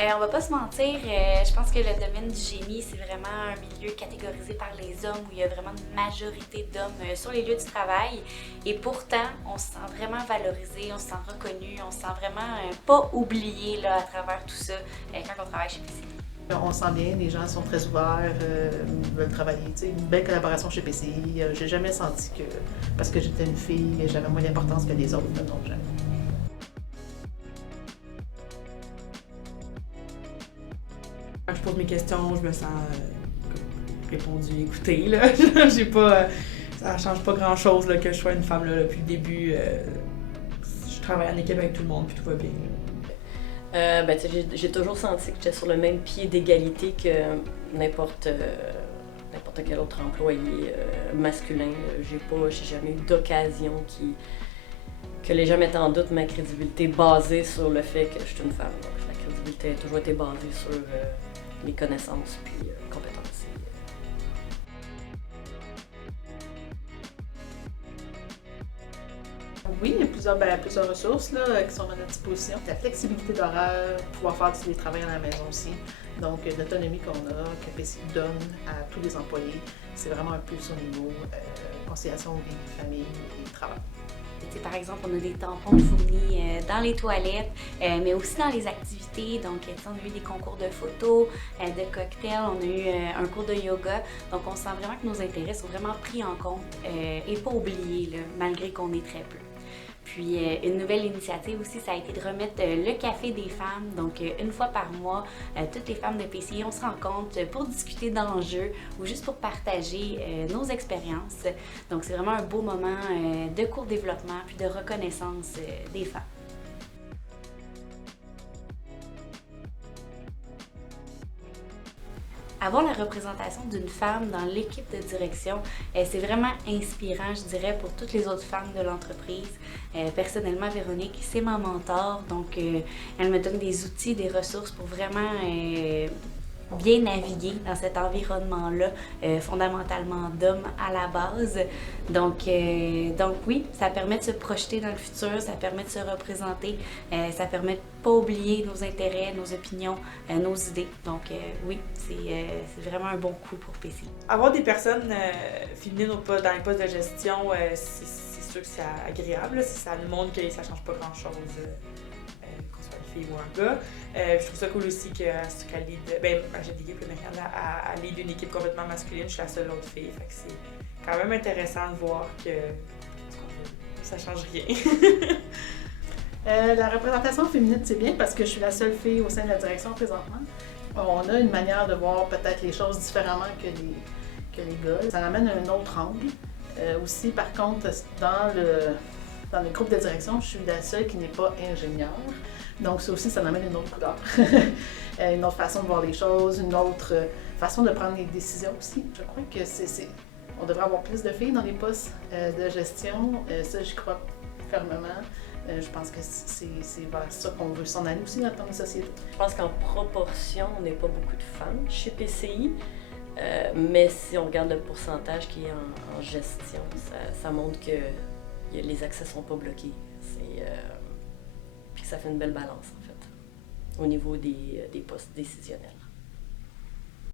On va pas se mentir, je pense que le domaine du génie, c'est vraiment un milieu catégorisé par les hommes où il y a vraiment une majorité d'hommes sur les lieux du travail. Et pourtant, on se sent vraiment valorisé, on se sent reconnu, on se sent vraiment pas oublié là, à travers tout ça quand on travaille chez PCI. On sent bien, les gens sont très ouverts, veulent travailler. Une belle collaboration chez PCI. J'ai jamais senti que, parce que j'étais une fille, j'avais moins d'importance que les autres. Non, jamais. Quand je pose mes questions, je me sens répondu, écoutée. Là. J'ai pas, ça change pas grand-chose là, que je sois une femme là, depuis le début. Je travaille en équipe avec tout le monde, puis tout va bien. J'ai toujours senti que j'étais sur le même pied d'égalité que n'importe quel autre employé masculin. J'ai jamais eu d'occasion que les gens mettent en doute ma crédibilité basée sur le fait que je suis une femme. Donc, la crédibilité a toujours été basée sur mes connaissances puis compétences. Oui, il y a plusieurs ressources là, qui sont à notre disposition. La flexibilité d'horaire, pouvoir faire du télétravail à la maison aussi. Donc, l'autonomie qu'on a, que PCI donne à tous les employés, c'est vraiment un plus au niveau conciliation vie, famille et travail. Par exemple, on a des tampons fournis dans les toilettes, mais aussi dans les activités. Donc, on a eu des concours de photos, de cocktails, on a eu un cours de yoga. Donc, on sent vraiment que nos intérêts sont vraiment pris en compte et pas oubliés, là, malgré qu'on est très peu. Puis, une nouvelle initiative aussi, ça a été de remettre le café des femmes. Donc, une fois par mois, toutes les femmes de PCI, on se rencontre pour discuter d'enjeux ou juste pour partager nos expériences. Donc, c'est vraiment un beau moment de co-développement puis de reconnaissance des femmes. Avoir la représentation d'une femme dans l'équipe de direction, c'est vraiment inspirant, je dirais, pour toutes les autres femmes de l'entreprise. Personnellement, Véronique, c'est ma mentor, donc elle me donne des outils, des ressources pour vraiment bien naviguer dans cet environnement-là, fondamentalement d'hommes à la base. Donc oui, ça permet de se projeter dans le futur, ça permet de se représenter, ça permet de pas oublier nos intérêts, nos opinions, nos idées. Donc oui, c'est vraiment un bon coup pour PCI. Avoir des personnes féminines dans les postes de gestion, c'est sûr que c'est agréable. Là, ça nous montre que ça change pas grand-chose. Qu'on soit une fille ou un gars. Je trouve ça cool aussi qu'elle lead, j'ai l'équipe, mais elle lead une équipe complètement masculine, je suis la seule autre fille, fait que c'est quand même intéressant de voir que ça change rien. La représentation féminine, c'est bien parce que je suis la seule fille au sein de la direction présentement. On a une manière de voir peut-être les choses différemment que les gars. Ça amène un autre angle. Aussi, par contre, dans le groupe de direction, je suis la seule qui n'est pas ingénieure. Donc, ça aussi, ça amène une autre couleur. Une autre façon de voir les choses, une autre façon de prendre les décisions aussi. Je crois que on devrait avoir plus de filles dans les postes de gestion. Ça, j'y crois fermement. Je pense que c'est vers ça qu'on veut s'en aller aussi dans notre société. Je pense qu'en proportion, on n'est pas beaucoup de femmes chez PCI. Mais si on regarde le pourcentage qui est en gestion, ça montre que les accès ne sont pas bloqués. Puis que ça fait une belle balance, en fait, au niveau des postes décisionnels.